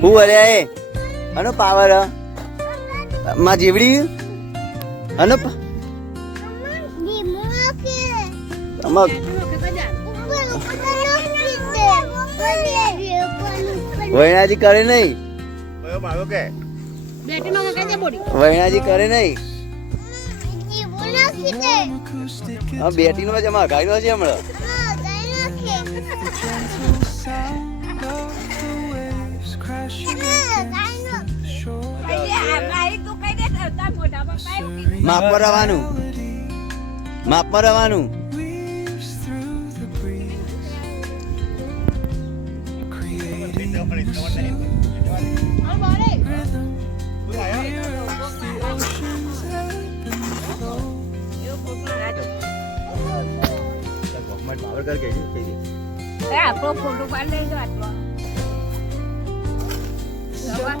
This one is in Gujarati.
હું અરે અનો પાવર માં જીવડી અનો વૈણાજી કરે નહીં વૈણાજી કરે નહીં હા બેટી નો જમા ગાડ્યો છે હમણાં માપમાં રહેવાનું માપમાં રહેવાનું આપણો ફોટો પાડી લઈ